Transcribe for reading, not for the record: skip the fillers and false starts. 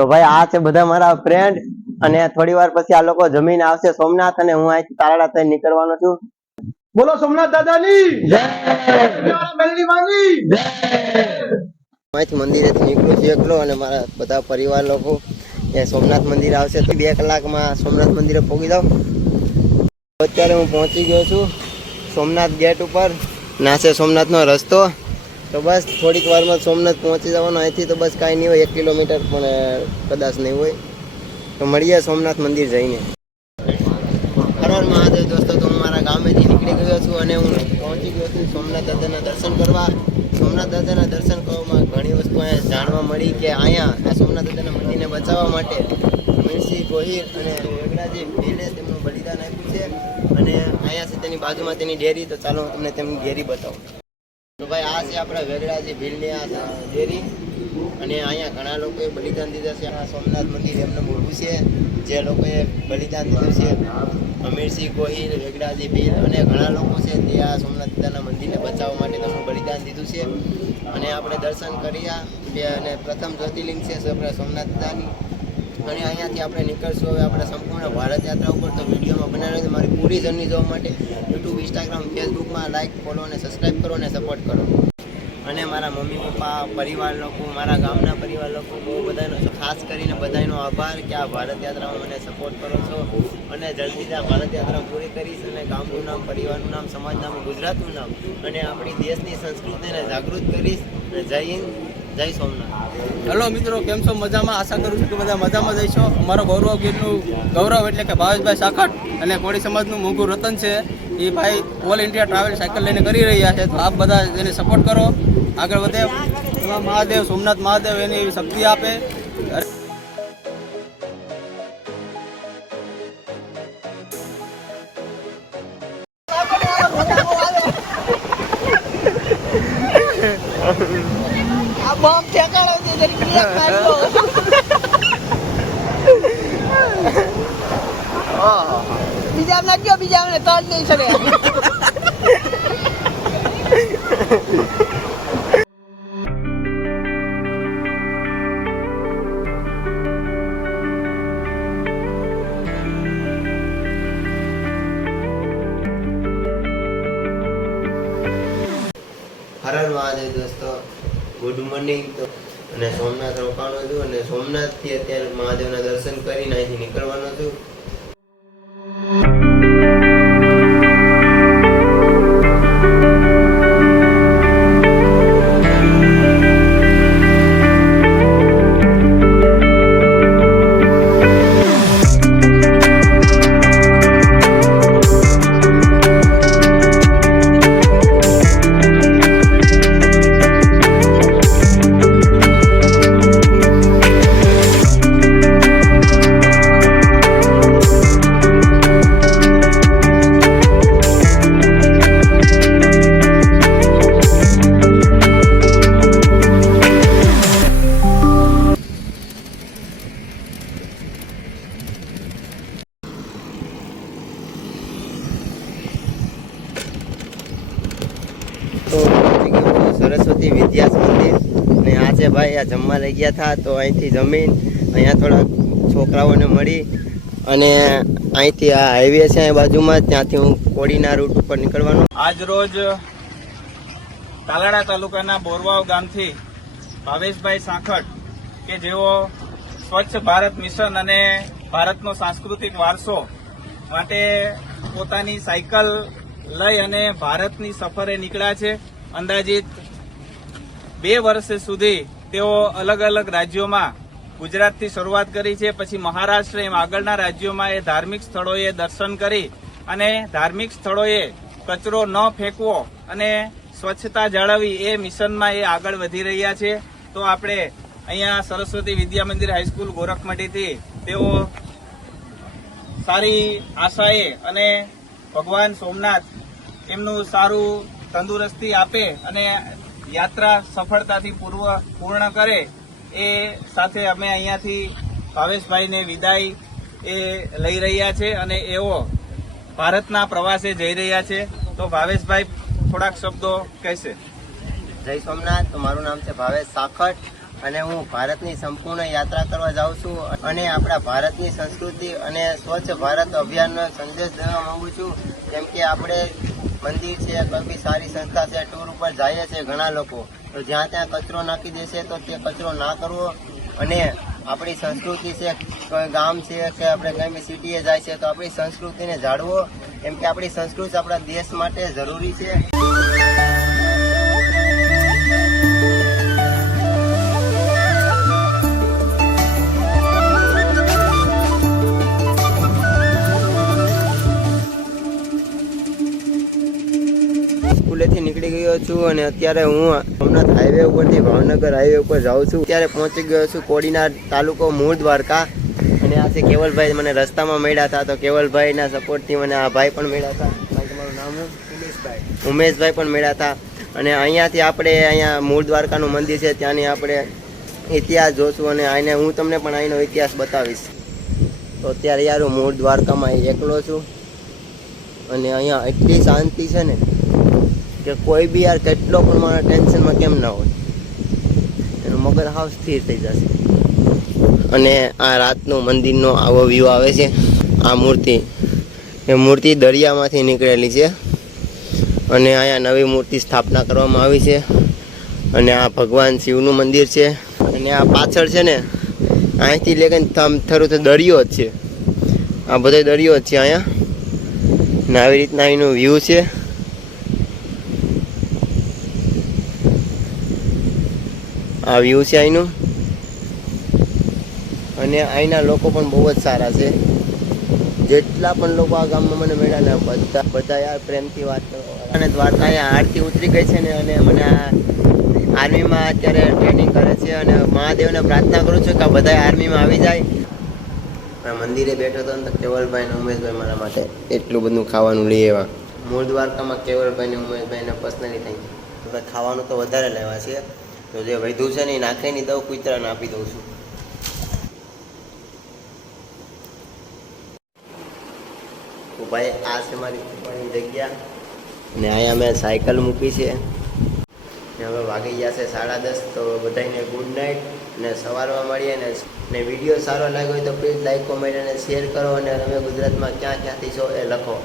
તો ભાઈ આ છે બધા મારા ફ્રેન્ડ અને થોડી વાર પછી આ લોકો જમીન આવશે સોમનાથ અને હું અહીંથી તારડા થઈને નીકળવાનો છું. બોલો સોમનાથ દાદાની જય. મેલડી માની જય. અહીંથી મંદિરેથી નીકળું છું એકલો અને મારા બધા પરિવાર લોકો એ સોમનાથ મંદિર આવશે તો 2 કલાકમાં સોમનાથ મંદિરે પહોંચી જાઉં. અત્યારે હું પહોંચી ગયો છું સોમનાથ ગેટ ઉપર. ના છે સોમનાથનો રસ્તો. તો બસ થોડીક વારમાં સોમનાથ પહોંચી જવાનું. અહીંથી તો બસ કાંઈ નહીં હોય, 1 કિલોમીટર પણ કદાચ નહીં હોય. તો મળીએ સોમનાથ મંદિર જઈને. હર હર મહાદેવ દોસ્તો, તો હું મારા ગામેથી નીકળી ગયો છું અને હું પહોંચી ગયો છું સોમનાથ દાદાના દર્શન કરવા. સોમનાથ દાદાના દર્શન કરવામાં ઘણી વસ્તુ અહીંયા જાણવા મળી કે અહીંયા આ સોમનાથ દાદાના મંદિરને બચાવવા માટે મીણસિંહ ગોહિલ અને વેગડાજી ભીલે તેમનું બલિદાન આપ્યું છે. અને અહીંયા છે તેની બાજુમાં તેની ડેરી. તો ચાલો હું તમને તેમની ડેરી બતાવું. તો ભાઈ આ છે આપણા વેગડાજી ભીલની આ ડેરી અને અહીંયા ઘણા લોકોએ બલિદાન દીધા છે. આ સોમનાથ મંદિર એમનું ઊભું છે જે લોકોએ બલિદાન દીધું છે. મીણસિંહ ગોહિલ, વેગડાજી ભીલ અને ઘણા લોકો છે તે આ સોમનાથ દાદાના મંદિરને બચાવવા માટે તેમનું બલિદાન દીધું છે. અને આપણે દર્શન કર્યા અને પ્રથમ જ્યોતિર્લિંગ છે આપણે સોમનાથ દાદાની. અને અહીંયાથી આપણે નીકળશું હવે આપણે સંપૂર્ણ ભારત યાત્રા ઉપર. તો વિડીયોમાં બનાવી દો. મારી પૂરી જર્ની જોવા માટે યુટ્યુબ, ઇન્સ્ટાગ્રામ, ફેસબુકમાં લાઇક, ફોલો અને સબસ્ક્રાઈબ કરો અને સપોર્ટ કરો. અને મારા મમ્મી પપ્પા, પરિવાર લોકો, મારા ગામના પરિવાર લોકો, બહુ બધાનો ખાસ કરીને બધાનો આભાર કે આ ભારત યાત્રામાં મને સપોર્ટ કરો છો. અને જલ્દીથી આ ભારત યાત્રા પૂરી કરીશ અને ગામનું નામ, પરિવારનું નામ, સમાજનું નામ, ગુજરાતનું નામ અને આપણી દેશની સંસ્કૃતિને જાગૃત કરીશ. અને જય હિન્દ, જય સોમનાથ. હેલો મિત્રો, કેમ છો? મજામાં? આશા કરું છું કે બધા મજામાં જઈશો. અમારો ગૌરવ ગીરનું ગૌરવ એટલે કે ભાવેશભાઈ સાખટ અને કોળી સમાજનું મોંઘું રતન છે. એ ભાઈ ઓલ ઇન્ડિયા ટ્રાવેલ સાયકલ લઈને કરી રહ્યા છે. તો આપ બધા એને સપોર્ટ કરો, આગળ વધે. એમાં મહાદેવ, સોમનાથ મહાદેવ એની એવી શક્તિ આપે. બીજા નાખ્યો, બીજા તળ નહીં ચડે. હર હર મહાદેવ દોસ્તો, ગુડ મોર્નિંગ. તો અને સોમનાથ રોકાવાનો છું અને સોમનાથથી અત્યારે મહાદેવના દર્શન કરીને અહીંથી નીકળવાનો છું. તો સરસ્વતી વિદ્યા મંદિર ને આ છે ભાઈ, આ જમવા લઈ ગયા હતા તો અહીંથી જમીન અહીંયા થોડા છોકરાઓને મળી અને અહીંથી આ હાઈવે છે એ બાજુમાં, ત્યાંથી હું કોડીના રૂટ ઉપર નીકળવાનો. આજ રોજ તાલાડા તાલુકાના બોરવાવ ગામથી ભાવેશભાઈ સાખટ કે જેઓ સ્વચ્છ ભારત મિશન અને ભારતનો સાંસ્કૃતિક વારસો માટે પોતાની સાયકલ લઈ અને ભારતની સફરે નીકળ્યા છે. અંદાજિત 2 વર્ષ સુધી તેઓ અલગ અલગ રાજ્યોમાં, ગુજરાતથી શરૂઆત કરી છે, પછી મહારાષ્ટ્ર, એમ આગળના રાજ્યોમાં એ ધાર્મિક સ્થળોએ દર્શન કરી અને ધાર્મિક સ્થળોએ કચરો ન ફેંકવો અને સ્વચ્છતા જાળવવી એ મિશનમાં એ આગળ વધી રહ્યા છે. તો આપણે અહીંયા સરસ્વતી વિદ્યા મંદિર હાઈસ્કૂલ ગોરખમઢીથી તેઓ સારી આશાએ અને ભગવાન સોમનાથ એમનું સારું તંદુરસ્તી આપે અને યાત્રા સફળતાથી પૂર્ણ કરે એ સાથે અમે અહીંયાથી ભાવેશભાઈને વિદાય એ લઈ રહ્યા છે અને એઓ ભારતના પ્રવાસે જઈ રહ્યા છે. તો ભાવેશભાઈ થોડાક શબ્દો કહેશે. જય સોમનાથ. તો મારું નામ છે ભાવેશ સાખટ અને હું ભારતની સંપૂર્ણ યાત્રા કરવા જાઉં છું અને આપણા ભારતની સંસ્કૃતિ અને સ્વચ્છ ભારત અભિયાનનો સંદેશ દેવા માંગુ છું. જેમ કે આપણે મંદિર છે, કોઈ બી સારી સંસ્થા છે, ટૂર ઉપર જઈએ છીએ ઘણા લોકો, તો જ્યાં ત્યાં કચરો નાખી દેશે તો તે કચરો ના કરવો. અને આપણી સંસ્કૃતિ છે, કોઈ ગામ છે કે આપણે કઈ બી સિટીએ જાય છે તો આપણી સંસ્કૃતિને જાળવો. કેમ કે આપણી સંસ્કૃતિ આપણા દેશ માટે જરૂરી છે. સ્કૂલેથી નીકળી ગયો છું અને અત્યારે હું સોમનાથ હાઈવે ઉપરથી ભાવનગર હાઈવે ઉપર જાઉં છું. અત્યારે પહોંચી ગયો છું કોડીનાર તાલુકો મૂળ દ્વારકા. અને આ છે કેવલભાઈ, મને રસ્તામાં મળ્યા હતા, તો કેવલભાઈના સપોર્ટથી મને આ ભાઈ પણ મળ્યા હતા. ભાઈ તમારું નામ શું? ઉમેશભાઈ પણ મળ્યા હતા. અને અહીંયાથી આપણે અહીંયા મૂળ દ્વારકાનું મંદિર છે, ત્યાંની આપણે ઇતિહાસ જોશું અને આને હું તમને પણ અહીંનો ઇતિહાસ બતાવીશ. તો અત્યારે યાર હું મૂળ દ્વારકામાં એકલો છું અને અહીંયા એટલી શાંતિ છે ને કે કોઈ બી યાર કેટલો પણ મારા ટેન્શનમાં કેમ ના હોય, એનું મગજ હાવ સ્થિર થઈ જશે. અને આ રાતનો મંદિરનો આવો વ્યૂ આવે છે. આ મૂર્તિ એ મૂર્તિ દરિયામાંથી નીકળેલી છે અને અહીંયા નવી મૂર્તિ સ્થાપના કરવામાં આવી છે. અને આ ભગવાન શિવનું મંદિર છે. અને આ પાછળ છે ને અહીંથી લઈને થરું તો દરિયો જ છે, આ બધો દરિયો જ છે અહીંયા. ને આવી રીતના અહીંનું વ્યૂ છે. આ વ્યૂ છે અહીંનું. અને અહીંના લોકો પણ બહુ જ સારા છે. જેટલા પણ લોકો આ ગામમાં મને મળ્યા ને બધા યાર પ્રેમથી વાત કરવા. અને દ્વારકા અહીંયા આરતી ઉતરી ગઈ છે ને, અને મને આ આર્મીમાં અત્યારે ટ્રેનિંગ કરે છે અને મહાદેવને પ્રાર્થના કરું છું કે આ બધા આર્મીમાં આવી જાય. મંદિરે બેઠો હતો ને તો કેવલભાઈ ને ઉમેશભાઈ મારા માટે એટલું બધું ખાવાનું લઈ આવ્યા. મૂળ દ્વારકામાં કેવલભાઈ ને ઉમેશભાઈને પર્સનલી થઈ ગયું. ખાવાનું તો વધારે લેવા છે, તો જે વધ્યું છે ને એ નાખી નહીં દઉં, કૂતરાને આપી દઉં છું. તો ભાઈ આ છે મારી ઉપરની જગ્યા ને અહીંયા મેં સાયકલ મૂકી છે. ને હવે વાગી ગયા છે 10:30. તો બધાને ગુડ નાઇટ ને સવારમાં મળીએ. ને વિડીયો સારો લાગ્યો હોય તો પ્લીઝ લાઈક, કોમેન્ટ અને શેર કરો. અને તમે ગુજરાતમાં ક્યાં ક્યાંથી છો એ લખો.